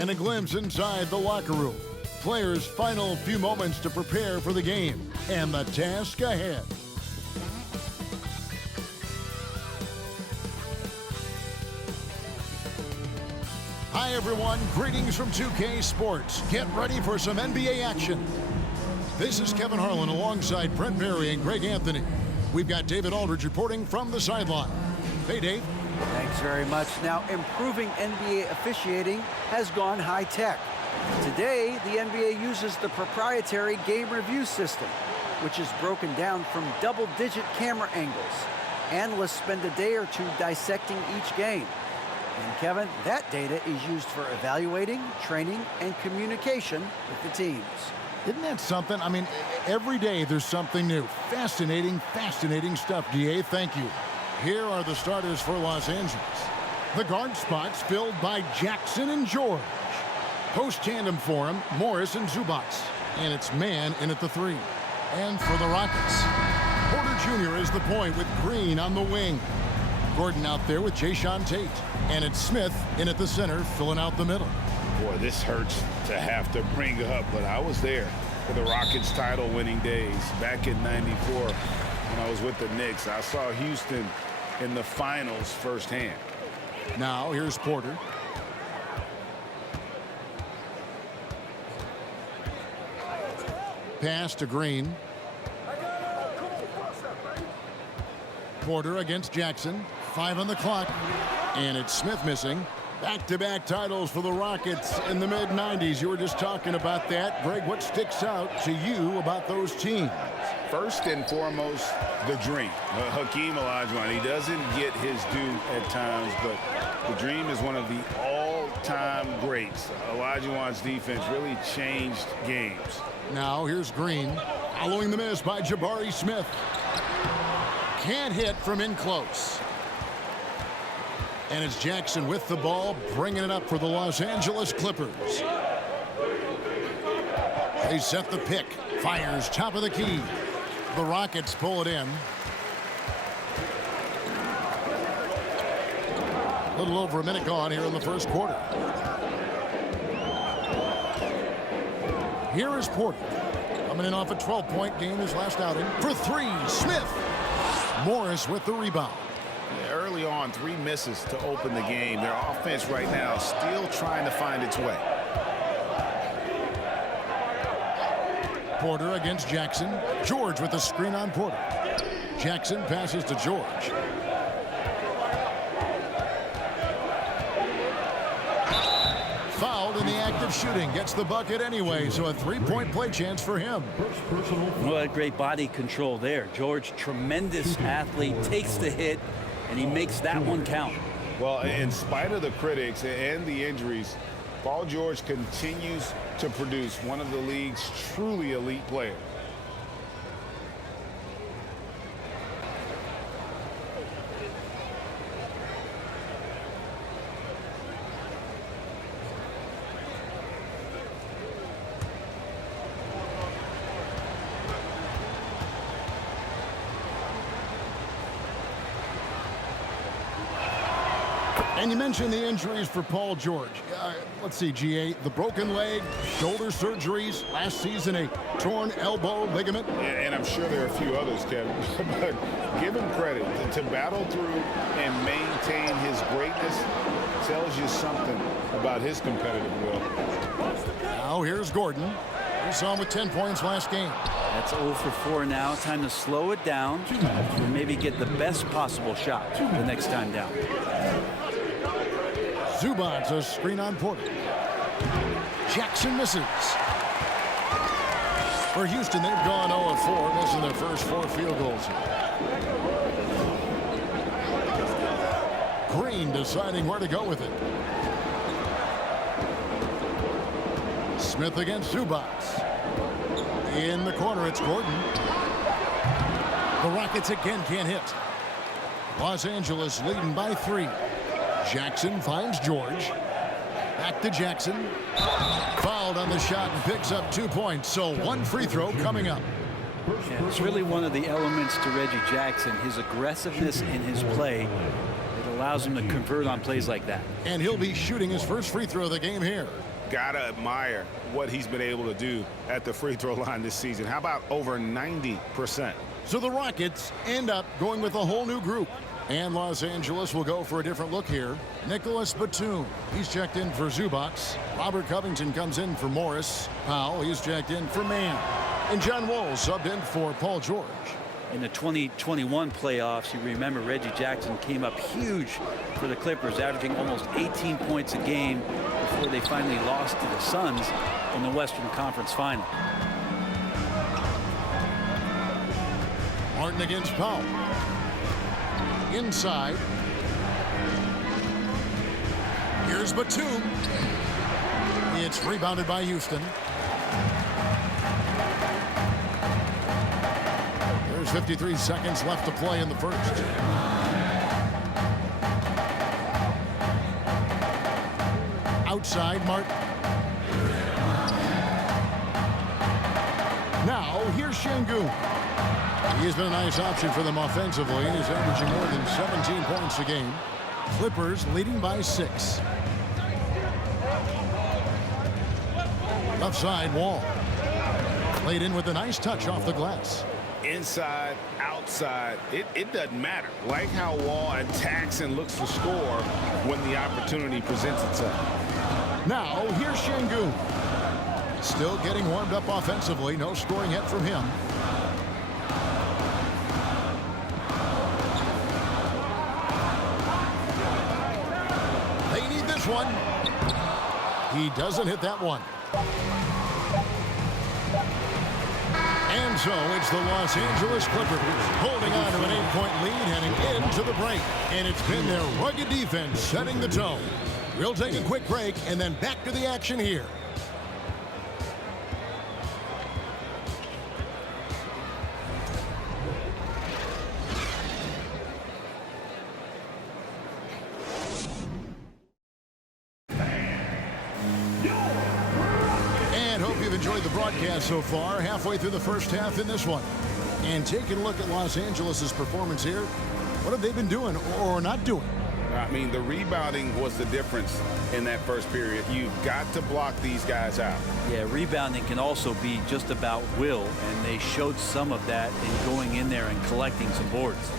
and a glimpse inside the locker room. Players' final few moments to prepare for the game and the task ahead. Hi everyone, greetings from 2K Sports. Get ready for some NBA action. This is Kevin Harlan alongside Brent Barry and Greg Anthony. We've got David Aldridge reporting from the sideline. Hey Dave. Thanks very much. Now, improving NBA officiating has gone high-tech. Today, the NBA uses the proprietary game review system, which is broken down from double-digit camera angles. Analysts spend a day or two dissecting each game. And Kevin, that data is used for evaluating, training, and communication with the teams. Isn't that something? I mean, every day there's something new. Fascinating stuff, DA. Thank you. Here are the starters for Los Angeles. The guard spots filled by Jackson and George. Post tandem for him, Morris and Zubac. And it's man in at the 3. And for the Rockets, Porter Jr. is the point with Green on the wing. Gordon out there with Jae'Sean Tate. And it's Smith in at the center, filling out the middle. Boy, this hurts to have to bring up, but I was there for the Rockets title-winning days back in '94 when I was with the Knicks. I saw Houston in the finals firsthand. Now here's Porter. Pass to Green. Porter against Jackson. 5 on the clock. And it's Smith missing. Back-to-back titles for the Rockets in the mid-90s. You were just talking about that. Greg, what sticks out to you about those teams? First and foremost, the dream. Hakeem Olajuwon, he doesn't get his due at times, but the dream is one of the all-time greats. Olajuwon's defense really changed games. Now here's Green, following the miss by Jabari Smith. Can't hit from in close. And it's Jackson with the ball, bringing it up for the Los Angeles Clippers. They set the pick. Fires top of the key. The Rockets pull it in. A little over a minute gone here in the first quarter. Here is Porter. Coming in off a 12-point game his last outing. For 3, Smith. Morris with the rebound. Early on, 3 misses to open the game. Their offense right now still trying to find its way. Porter against Jackson. George with the screen on Porter. Jackson passes to George. Fouled in the act of shooting. Gets the bucket anyway, so a 3-point play chance for him. What great body control there. George, tremendous athlete, takes the hit, and he makes that one count. Well, in spite of the critics and the injuries, Paul George continues to produce one of the league's truly elite players. And you mentioned the injuries for Paul George. Let's see, GA, the broken leg, shoulder surgeries, last season a torn elbow ligament. And I'm sure there are a few others, Kevin. But give him credit. To battle through and maintain his greatness tells you something about his competitive will. Now here's Gordon. We saw him with 10 points last game. That's 0 for 4 now. Time to slow it down and maybe get the best possible shot the next time down. Zubac, a screen on Porter. Jackson misses. For Houston, they've gone 0-4, missing their first 4 field goals. Green deciding where to go with it. Smith against Zubac. In the corner, it's Gordon. The Rockets again can't hit. Los Angeles leading by 3. Jackson finds George. Back to Jackson. Fouled on the shot and picks up 2 points. So 1 free throw coming up. Yeah, it's really one of the elements to Reggie Jackson, his aggressiveness in his play. It allows him to convert on plays like that. And he'll be shooting his first free throw of the game here. Gotta admire what he's been able to do at the free throw line this season. How about over 90%? So the Rockets end up going with a whole new group. And Los Angeles will go for a different look here. Nicholas Batum, he's checked in for Zubac. Robert Covington comes in for Morris. Powell, he's checked in for Mann. And John Wall subbed in for Paul George. In the 2021 playoffs, you remember Reggie Jackson came up huge for the Clippers, averaging almost 18 points a game before they finally lost to the Suns in the Western Conference Final. Martin against Powell. Inside. Here's Batum. It's rebounded by Houston. There's 53 seconds left to play in the first. Outside, Martin. Now, here's Şengün. He's been a nice option for them offensively, and he's averaging more than 17 points a game. Clippers leading by 6. Left side, Wall. Played in with a nice touch off the glass. Inside, outside, it doesn't matter. Like how Wall attacks and looks to score when the opportunity presents itself. Now, here's Şengün. Still getting warmed up offensively. No scoring yet from him. They need this one. He doesn't hit that one. And so it's the Los Angeles Clippers holding on to an 8-point lead heading into the break. And it's been their rugged defense setting the tone. We'll take a quick break and then back to the action here. Enjoyed the broadcast so far, halfway through the first half in this one. And taking a look at Los Angeles' performance here, what have they been doing or not doing? I mean, the rebounding was the difference in that first period. You've got to block these guys out. Yeah, rebounding can also be just about will, and they showed some of that in going in there and collecting some boards.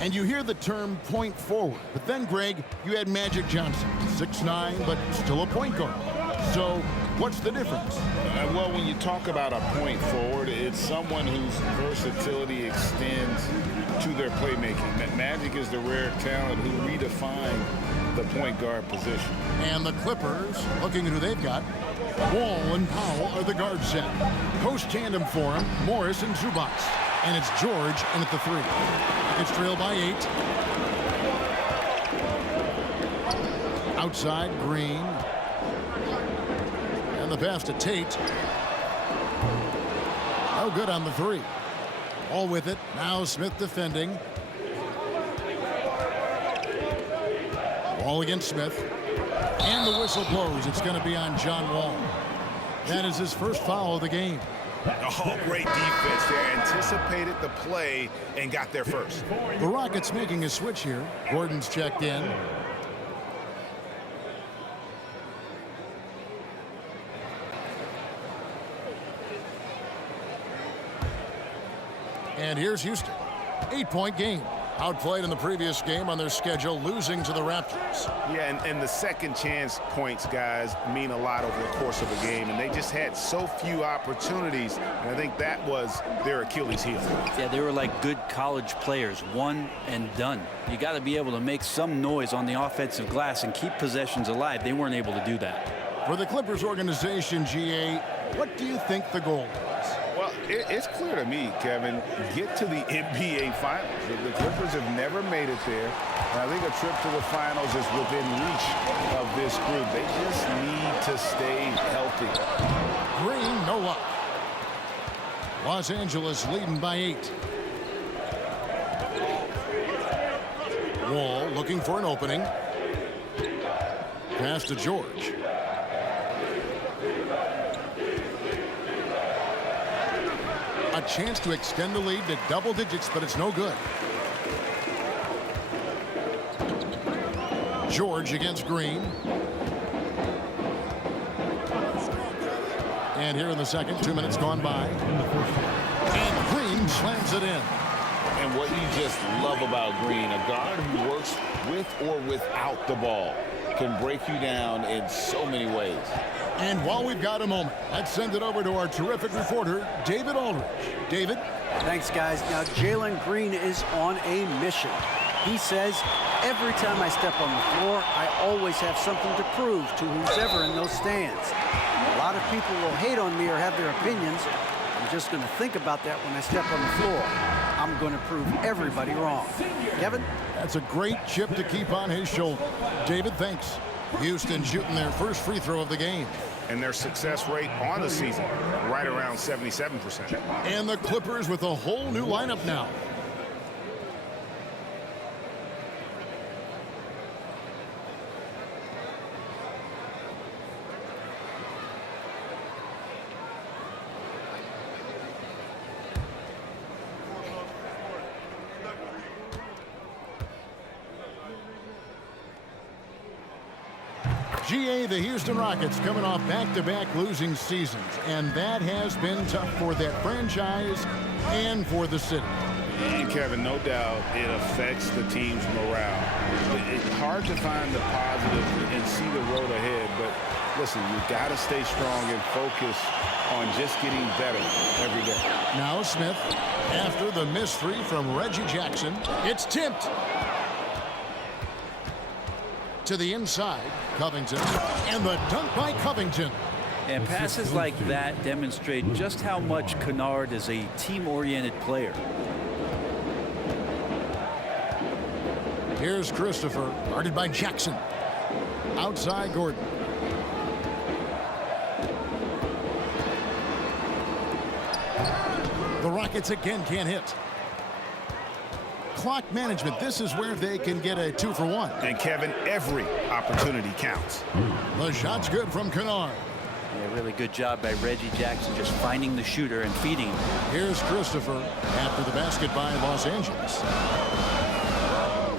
And you hear the term point forward, but then, Greg, you had Magic Johnson, 6'9", but still a point guard. So what's the difference? Well, when you talk about a point forward, it's someone whose versatility extends to their playmaking. Magic is the rare talent who redefined the point guard position. And the Clippers, looking at who they've got, Wall and Powell are the guard set. Post tandem for him, Morris and Zubac. And it's George in at the 3. It's trailed by 8. Outside, Green. And the pass to Tate. No good on the 3. All with it. Now Smith defending. Wall against Smith. And the whistle blows. It's going to be on John Wall. That is his first foul of the game. Oh, great defense there. Anticipated the play and got there first. The Rockets making a switch here. Gordon's checked in. And here's Houston. 8-point game. Outplayed in the previous game on their schedule, losing to the Raptors. Yeah, and the second chance points, guys, mean a lot over the course of a game. And they just had so few opportunities. And I think that was their Achilles heel. Yeah, they were like good college players, one and done. You got to be able to make some noise on the offensive glass and keep possessions alive. They weren't able to do that. For the Clippers organization, GA, what do you think the goal is? Well, it's clear to me, Kevin, get to the NBA Finals. The Clippers have never made it there. And I think a trip to the Finals is within reach of this group. They just need to stay healthy. Green, no luck. Los Angeles leading by 8. Wall looking for an opening. Pass to George. A chance to extend the lead to double digits, but it's no good. George against Green. And here in the second, 2 minutes gone by. And Green slams it in. And what you just love about Green, a guard who works with or without the ball, can break you down in so many ways. And while we've got a moment, let's send it over to our terrific reporter, David Aldridge. David? Thanks, guys. Now, Jalen Green is on a mission. He says, every time I step on the floor, I always have something to prove to who's ever in those stands. A lot of people will hate on me or have their opinions. I'm just going to think about that when I step on the floor. I'm going to prove everybody wrong. Kevin? That's a great chip to keep on his shoulder. David, thanks. Houston shooting their first free throw of the game. And their success rate on the season, right around 77%. And the Clippers with a whole new lineup now. GA, the Houston Rockets coming off back-to-back losing seasons, and that has been tough for that franchise and for the city. And Kevin, no doubt it affects the team's morale. It's hard to find the positive and see the road ahead, but listen, you got to stay strong and focus on just getting better every day. Now Smith, after the missed three from Reggie Jackson, it's tipped to the inside. Covington, and the dunk by Covington. And passes like that demonstrate just how much Kennard is a team-oriented player. Here's Christopher, guarded by Jackson. Outside Gordon. The Rockets again can't hit. Clock management, this is where they can get a 2-for-1. And Kevin, every opportunity counts. The shot's good from Kennard. Yeah, really good job by Reggie Jackson just finding the shooter and feeding him. Here's Christopher after the basket by Los Angeles.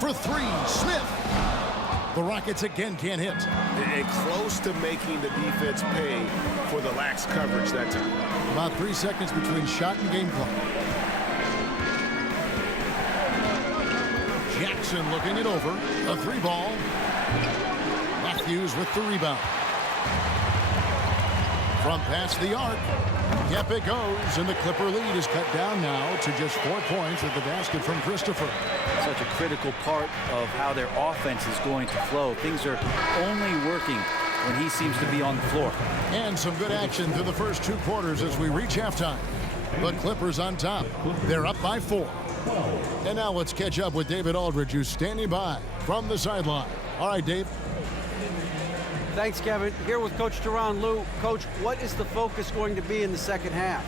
For three, Smith. The Rockets again can't hit. And close to making the defense pay for the lax coverage that time. About 3 seconds between shot and game clock. Jackson looking it over. A three ball. Matthews with the rebound. From past the arc. Yep, it goes. And the Clipper lead is cut down now to just 4 points with the basket from Christopher. Such a critical part of how their offense is going to flow. Things are only working when he seems to be on the floor. And some good action through the first 2 quarters as we reach halftime. The Clippers on top. They're up by 4. And now let's catch up with David Aldridge, who's standing by from the sideline. All right, Dave. Thanks, Kevin. Here with Coach Tyronn Lue. Coach, what is the focus going to be in the second half?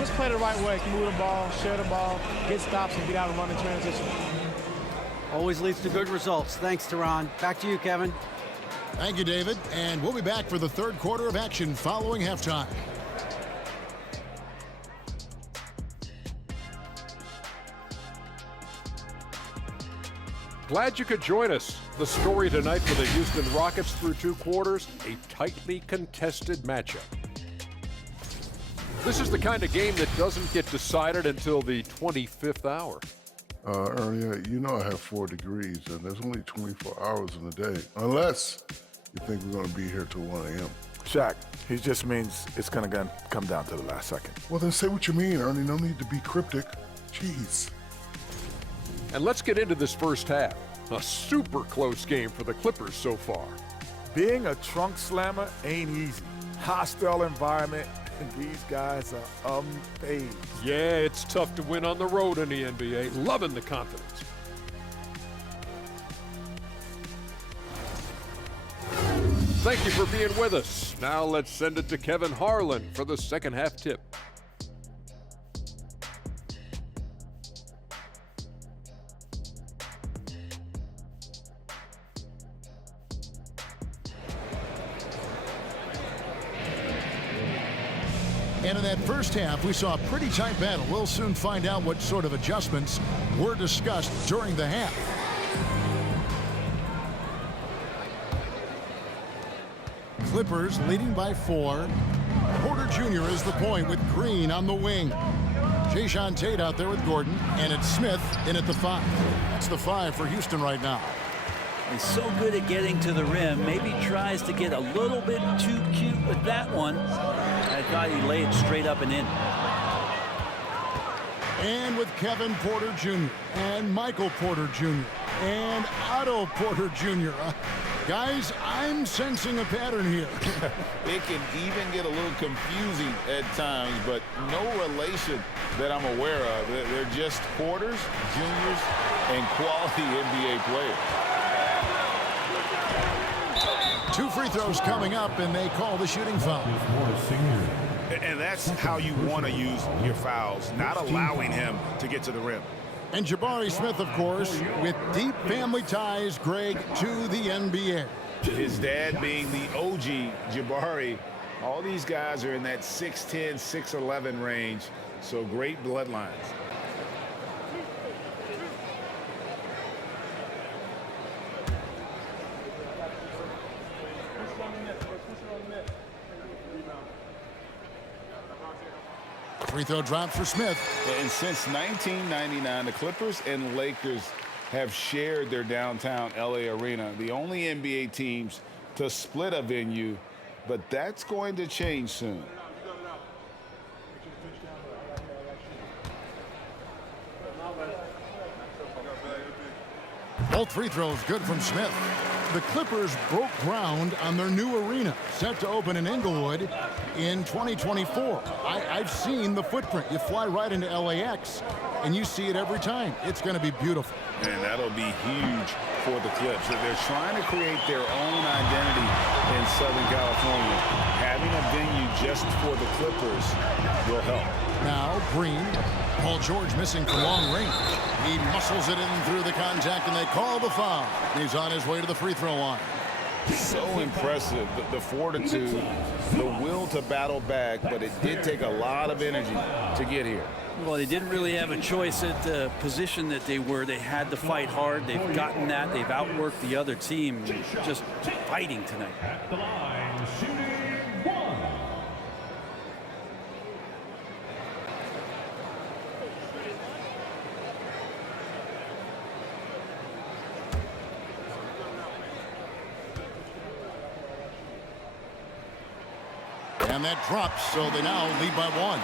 Just play the right way. Move the ball, share the ball, get stops, and get out and run in transition. Always leads to good results. Thanks, Tyronn. Back to you, Kevin. Thank you, David. And we'll be back for the third quarter of action following halftime. Glad you could join us. The story tonight for the Houston Rockets through 2 quarters, a tightly contested matchup. This is the kind of game that doesn't get decided until the 25th hour. Ernie, you know I have 4 degrees, and there's only 24 hours in a day, unless you think we're going to be here till 1 a.m. Shaq, he just means it's going to come down to the last second. Well, then say what you mean, Ernie. No need to be cryptic. Jeez. And let's get into this first half. A super close game for the Clippers so far. Being a trunk slammer ain't easy. Hostile environment, and these guys are unfazed. Yeah, it's tough to win on the road in the NBA. Loving the confidence. Thank you for being with us. Now let's send it to Kevin Harlan for the second half tip. And in that first half, we saw a pretty tight battle. We'll soon find out what sort of adjustments were discussed during the half. Clippers leading by 4. Porter Jr. is the point with Green on the wing. Jayshawn Tate out there with Gordon, and it's Smith in at the 5. That's the 5 for Houston right now. He's so good at getting to the rim. Maybe tries to get a little bit too cute with that one. I thought he laid straight up and in. And with Kevin Porter Jr. and Michael Porter Jr. and Otto Porter Jr. Guys, I'm sensing a pattern here. It can even get a little confusing at times, but no relation that I'm aware of. They're just Porters, juniors, and quality NBA players. 2 free throws coming up, and they call the shooting foul. And that's how you want to use your fouls, not allowing him to get to the rim. And Jabari Smith, of course, with deep family ties, Greg, to the NBA. His dad being the OG Jabari. All these guys are in that 6'10", 6'11" range, so great bloodlines. Free throw drop for Smith. And since 1999, the Clippers and Lakers have shared their downtown LA arena, the only NBA teams to split a venue, but that's going to change soon. Both free throws good from Smith. The Clippers broke ground on their new arena, set to open in Inglewood in 2024. I've seen the footprint. You fly right into LAX, and you see it every time. It's going to be beautiful. And that'll be huge for the Clips. They're trying to create their own identity in Southern California. Having a venue just for the Clippers will help. Now Green. Paul George missing from long range. He muscles it in through the contact, and they call the foul. He's on his way to the free throw line. So impressive, the fortitude, the will to battle back, but it did take a lot of energy to get here. Well, they didn't really have a choice at the position that they were. They had to fight hard. They've gotten that. They've outworked the other team. Just fighting tonight. At the line, shooting 1. And that drops, so they now lead by 1.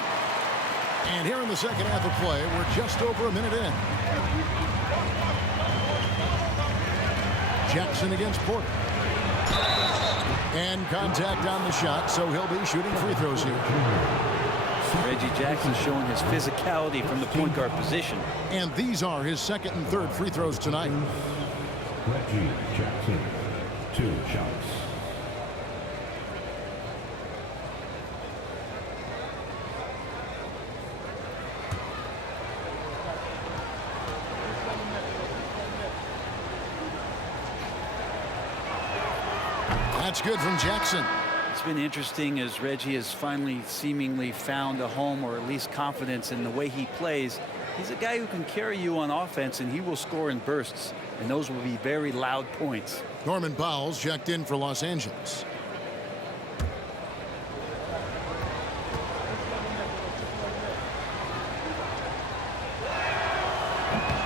And here in the second half of play, we're just over a minute in. Jackson against Porter. And contact on the shot, so he'll be shooting free throws here. Reggie Jackson showing his physicality from the point guard position. And these are his second and third free throws tonight. Reggie Jackson, 2 shots. That's good from Jackson. It's been interesting as Reggie has finally seemingly found a home, or at least confidence in the way he plays. He's a guy who can carry you on offense, and he will score in bursts, and those will be very loud points. Norman Powell's checked in for Los Angeles.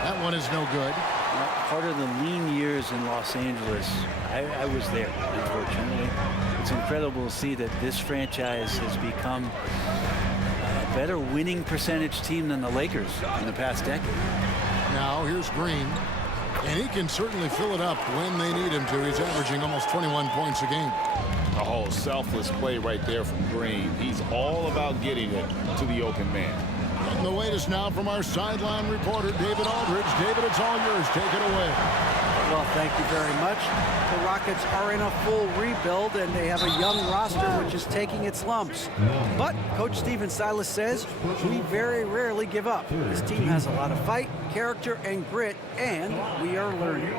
That one is no good. Part of the lean years in Los Angeles, I was there, unfortunately. It's incredible to see that this franchise has become a better winning percentage team than the Lakers in the past decade. Now here's Green, and he can certainly fill it up when they need him to. He's averaging almost 21 points a game. Oh, selfless play right there from Green. He's all about getting it to the open man. And the latest now from our sideline reporter, David Aldridge. David, it's all yours. Take it away. Well, thank you very much. The Rockets are in a full rebuild, and they have a young roster which is taking its lumps. But Coach Stephen Silas says we very rarely give up. This team has a lot of fight, character, and grit, and we are learning.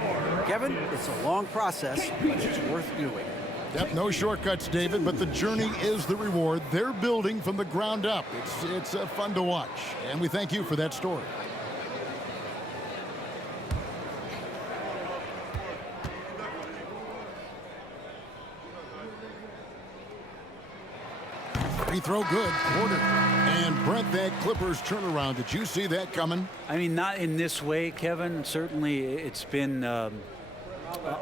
Kevin, it's a long process, but it's worth doing. Yep, no shortcuts, David, but the journey is the reward. They're building from the ground up. It's fun to watch, and we thank you for that story. Free throw good. Porter. And Brent, that Clippers turnaround. Did you see that coming? I mean, not in this way, Kevin. Certainly, it's been a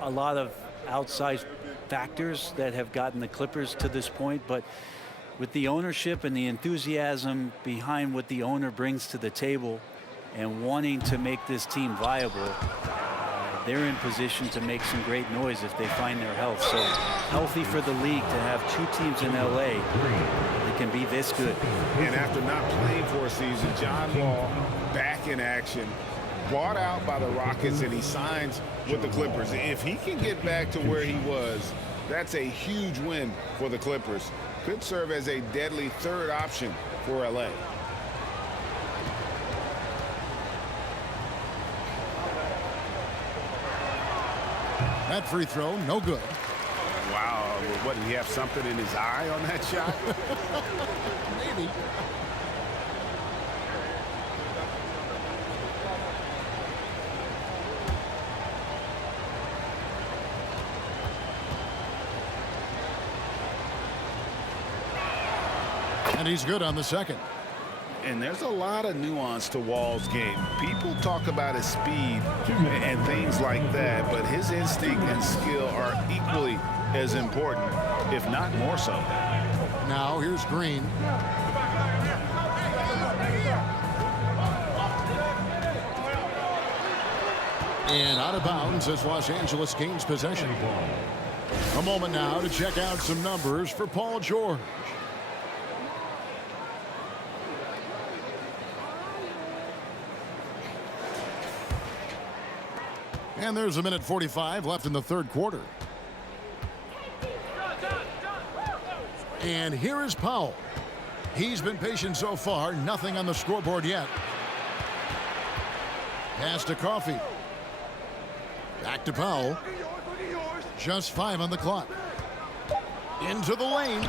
lot of outside factors that have gotten the Clippers to this point. But with the ownership and the enthusiasm behind what the owner brings to the table and wanting to make this team viable, they're in position to make some great noise if they find their health. So healthy for the league to have two teams in LA that can be this good. And after not playing for a season, John Wall back in action, bought out by the Rockets, and he signs with the Clippers. If he can get back to where he was, that's a huge win for the Clippers. Could serve as a deadly third option for LA. That free throw, no good. Wow, what, did he have something in his eye on that shot? Maybe. And he's good on the second. And there's a lot of nuance to Wall's game. People talk about his speed and things like that, but his instinct and skill are equally as important, if not more so. Now here's Green. And out of bounds as Los Angeles gains possession. A moment now to check out some numbers for Paul George. And there's a minute 45 left in the third quarter. And here is Powell. He's been patient so far. Nothing on the scoreboard yet. Pass to Coffey. Back to Powell. Just 5 on the clock. Into the lane.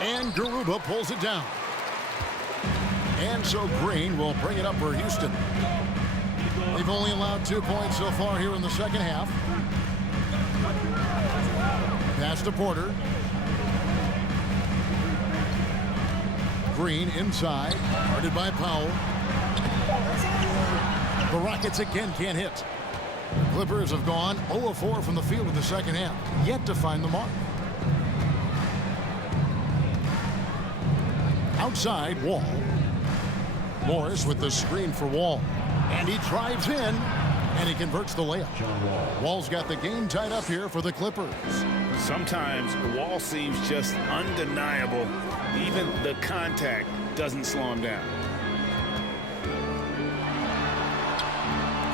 And Garuba pulls it down. And so Green will bring it up for Houston. They've only allowed 2 points so far here in the second half. Pass to Porter. Green inside, guarded by Powell. The Rockets again can't hit. Clippers have gone 0 of 4 from the field in the second half, yet to find the mark. Outside, Wall. Morris with the screen for Wall. And he drives in, and he converts the layup. Wall's got the game tied up here for the Clippers. Sometimes Wall seems just undeniable. Even the contact doesn't slow him down.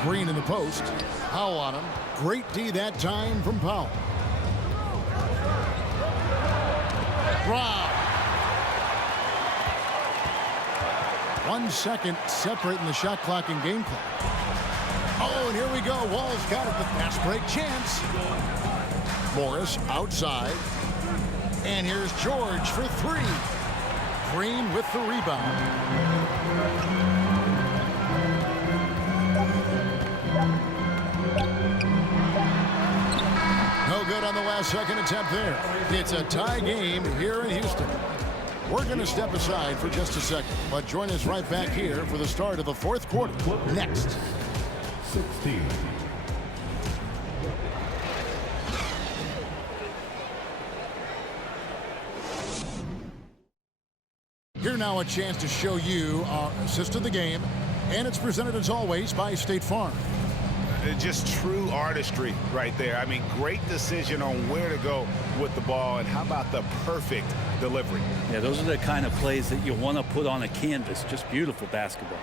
Green in the post. Powell on him. Great D that time from Powell. Rob. 1 second separating the shot clock and game clock. Oh, and here we go. Wall's got it. The fast break chance. Morris outside. And here's George for 3. Green with the rebound. No good on the last second attempt there. It's a tie game here in Houston. We're going to step aside for just a second, but join us right back here for the start of the fourth quarter. Next. 16. Here now a chance to show you our assist of the game, and it's presented as always by State Farm. Just true artistry right there. I mean, great decision on where to go with the ball, and how about the perfect delivery? Yeah, those are the kind of plays that you want to put on a canvas. Just beautiful basketball.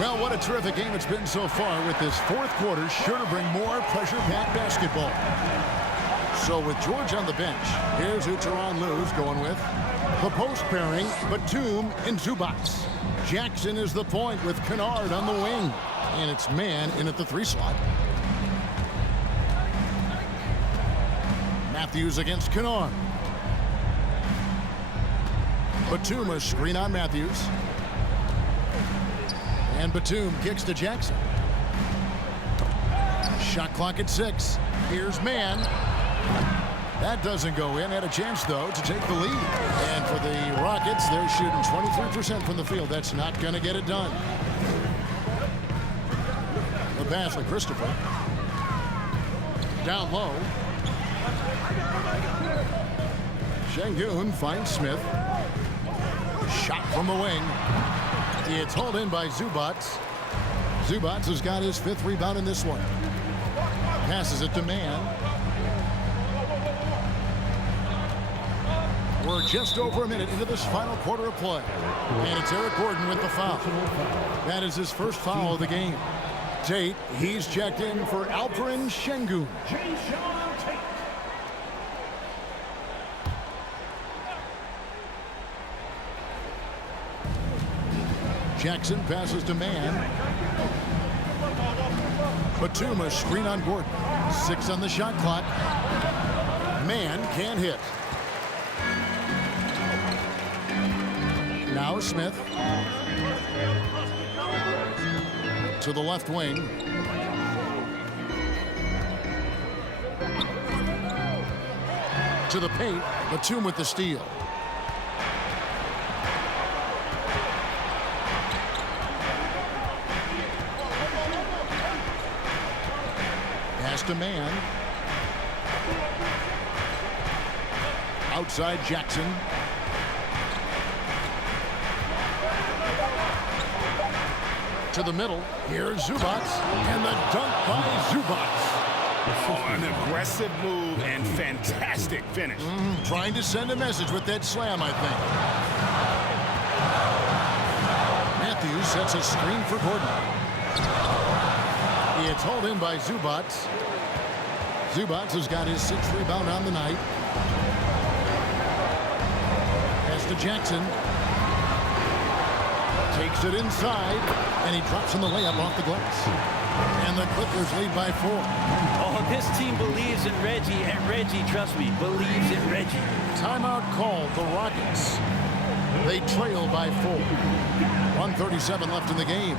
Well, what a terrific game it's been so far, with this fourth quarter sure to bring more pressure-packed basketball. So with George on the bench, here's who Tyronn Lue's going with. The post pairing, Batum and Zubac. Jackson is the point with Kennard on the wing. And it's man in at the 3 slot. Matthews against Kennard. Batum a screen on Matthews. And Batum kicks to Jackson. Shot clock at 6. Here's Mann. That doesn't go in. Had a chance, though, to take the lead. And for the Rockets, they're shooting 23% from the field. That's not going to get it done. The pass to Christopher. Down low. Şengün finds Smith. Shot from the wing. It's hauled in by Zubac. Zubac has got his 5th rebound in this one. Passes it to Mann. We're just over a minute into this final quarter of play. And it's Eric Gordon with the foul. That is his first foul of the game. Tate, he's checked in for Alperen Şengün. Jackson passes to Mann. Batum, a screen on Gordon. 6 on the shot clock. Mann can't hit. Now Smith. To the left wing. To the paint. Batum with the steal. Pass to Mann. Outside Jackson. To the middle. Here's Zubac. And the dunk by Zubac. Oh, an aggressive move and fantastic finish. Trying to send a message with that slam, I think. Matthews sets a screen for Gordon. It's hauled in by Zubac. Zubac has got his 6th rebound on the night. Pass to Jackson. Takes it inside, and he drops in the layup off the glass. And the Clippers lead by 4. Oh, this team believes in Reggie, and Reggie, trust me, believes in Reggie. Timeout called the Rockets. They trail by 4. 1:37 left in the game.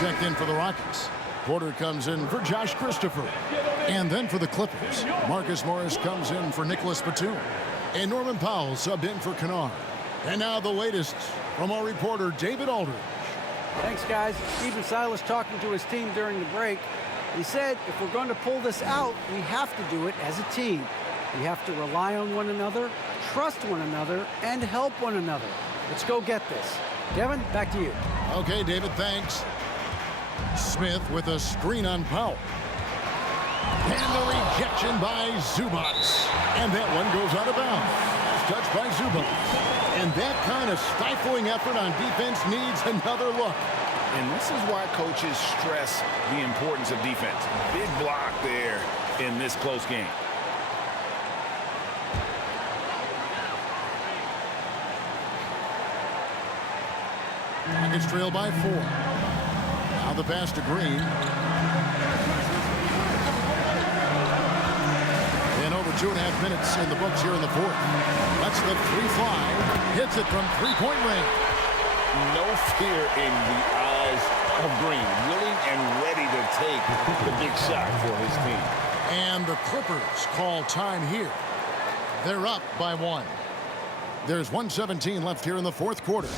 Checked in for the Rockets. Porter comes in for Josh Christopher. And then for the Clippers, Marcus Morris comes in for Nicholas Batum. And Norman Powell subbed in for Kennard. And now the latest from our reporter, David Aldridge. Thanks, guys. Stephen Silas talking to his team during the break. He said, if we're going to pull this out, we have to do it as a team. We have to rely on one another, trust one another, and help one another. Let's go get this. Kevin, back to you. Okay, David, thanks. Smith with a screen on Powell. And the rejection by Zubac. And that one goes out of bounds. Touched by Zubac. And that kind of stifling effort on defense needs another look. And this is why coaches stress the importance of defense. Big block there in this close game. Rockets trail by 4. Now the pass to Green. And over 2.5 minutes in the books here in the fourth. That's the 3-fly. Hits it from three-point range. No fear in the eyes of Green, willing and ready to take the big shot for his team. And the Clippers call time here. They're up by 1. There's 1:17 left here in the fourth quarter.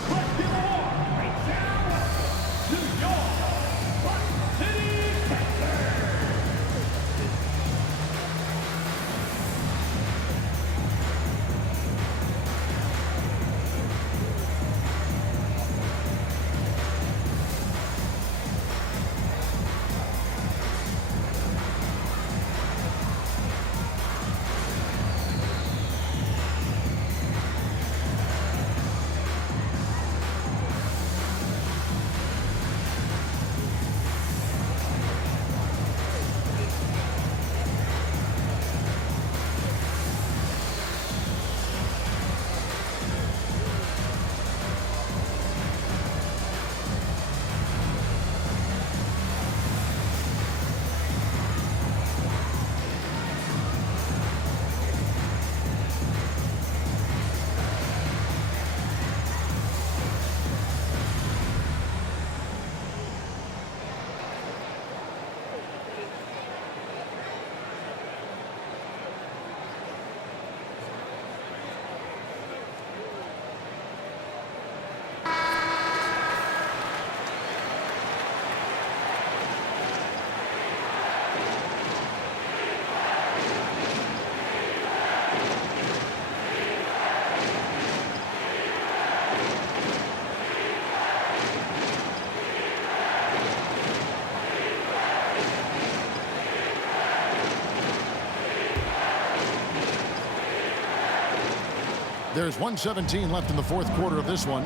There's 1:17 left in the fourth quarter of this one.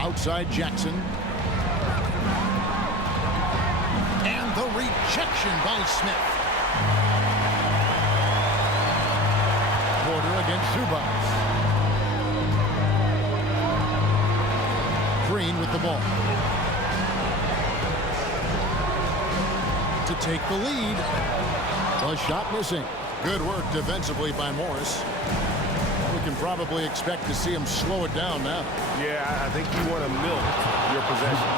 Outside Jackson. And the rejection by Smith. Porter against Zubac. Green with the ball. To take the lead. The shot missing. Good work defensively by Morris. We can probably expect to see him slow it down now. Yeah, I think you want to milk your possession.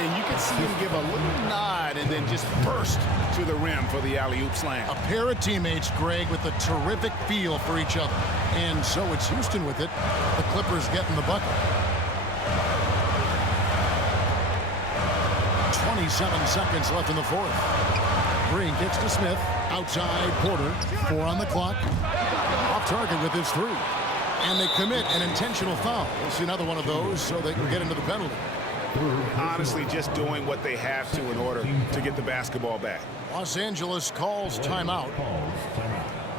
And you can see him give a little nod and then just burst to the rim for the alley-oop slam. A pair of teammates, Greg, with a terrific feel for each other. And so it's Houston with it. The Clippers getting the bucket. 27 seconds left in the fourth. Green kicks to Smith. Outside Porter. 4 on the clock. Off target with his 3. And they commit an intentional foul. We'll see another one of those so they can get into the penalty. Honestly, just doing what they have to in order to get the basketball back. Los Angeles calls timeout.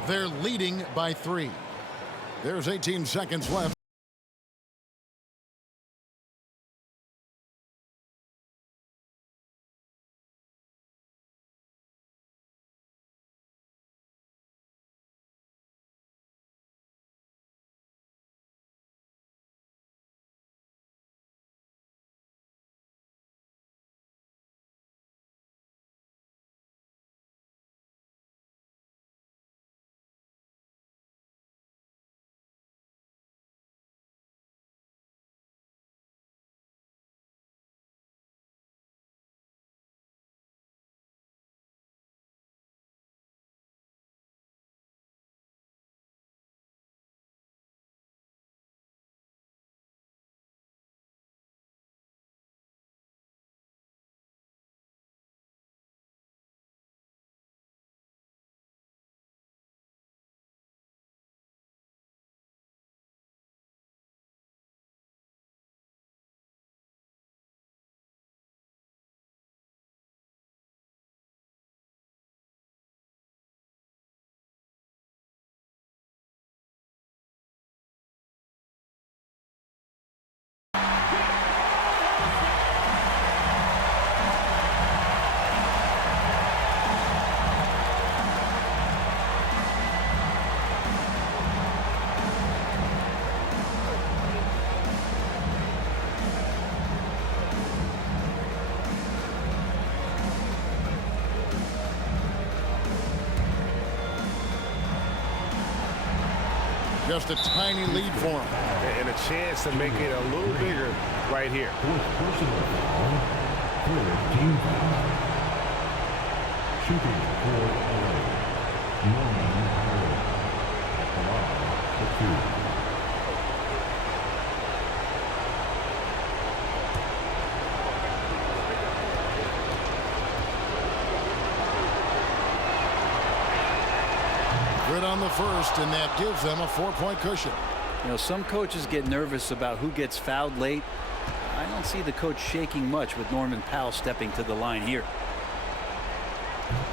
They're leading by 3. There's 18 seconds left. Just a tiny lead for him. And a chance to make it a little bigger right here. Fourth personal foul. Third team foul. Shooting for LA. Norman Powell. At the line for two. Good on the first, and that gives them a 4-point cushion. You know, some coaches get nervous about who gets fouled late. I don't see the coach shaking much with Norman Powell stepping to the line here.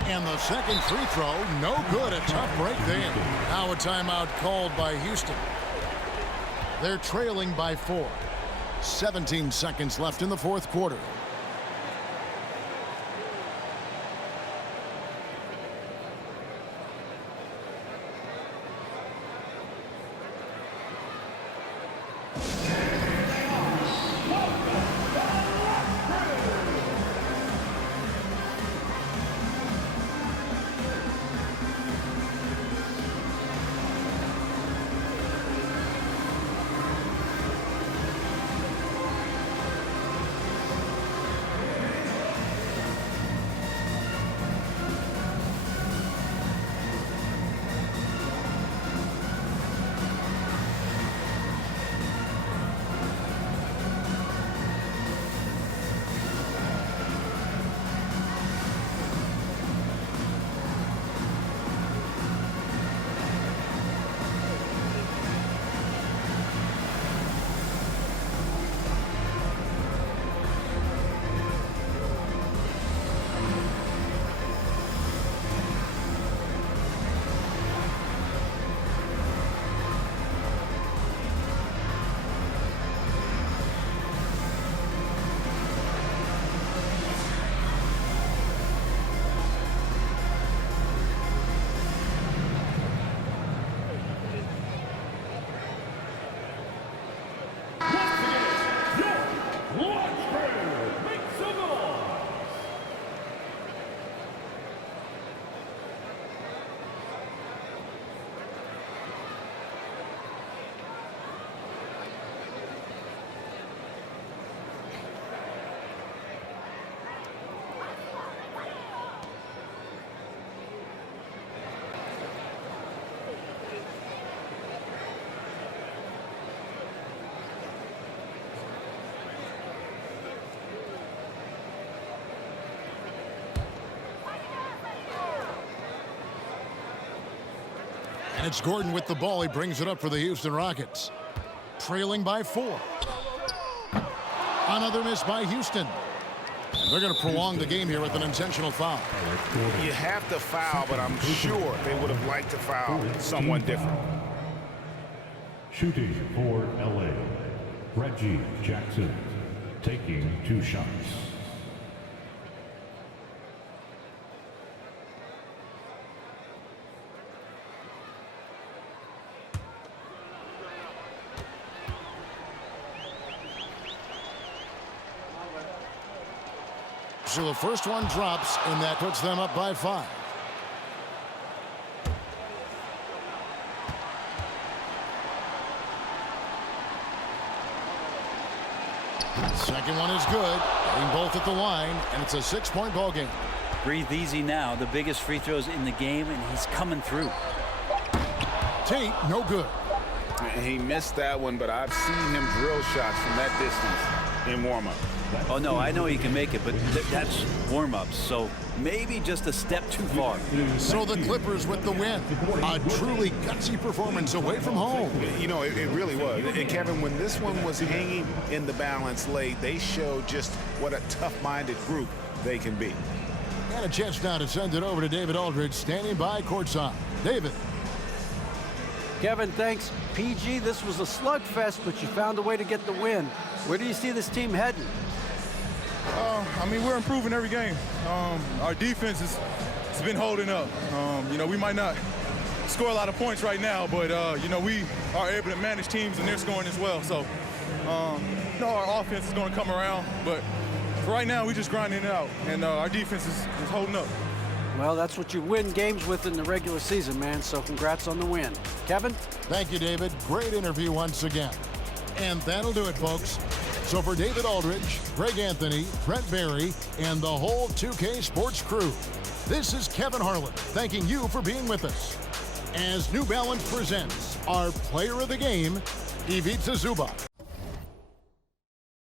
And the second free throw, no good. A tough break there. Now a timeout called by Houston. They're trailing by 4. 17 seconds left in the fourth quarter. And it's Gordon with the ball. He brings it up for the Houston Rockets. Trailing by 4. Another miss by Houston. And they're going to prolong the game here with an intentional foul. You have to foul, but I'm sure they would have liked to foul someone different. Shooting for LA. Reggie Jackson taking 2 shots. So the first one drops, and that puts them up by 5. Second one is good. Getting both at the line, and it's a 6-point ball game. Breathe easy now. The biggest free throws in the game, and he's coming through. Tate, no good. He missed that one, but I've seen him drill shots from that distance in warm-up. Oh, no, I know he can make it, but that's warm-ups, so maybe just a step too far. So the Clippers with the win. A truly gutsy performance away from home. You know, it really was. And Kevin, when this one was hanging in the balance late, they showed just what a tough-minded group they can be. And a chance now to send it over to David Aldridge, standing by courtside. David. Kevin, thanks. PG, this was a slugfest, but you found a way to get the win. Where do you see this team heading? I mean, we're improving every game. Our defense has been holding up. You know, we might not score a lot of points right now, but, you know, we are able to manage teams and they're scoring as well. So, you know, our offense is going to come around, but for right now, we're just grinding it out, and our defense is holding up. Well, that's what you win games with in the regular season, man, so congrats on the win. Kevin? Thank you, David. Great interview once again. And that'll do it, folks. So for David Aldridge, Greg Anthony, Brent Barry, and the whole 2K Sports crew, this is Kevin Harlan thanking you for being with us as New Balance presents our player of the game, Ivica Zubac.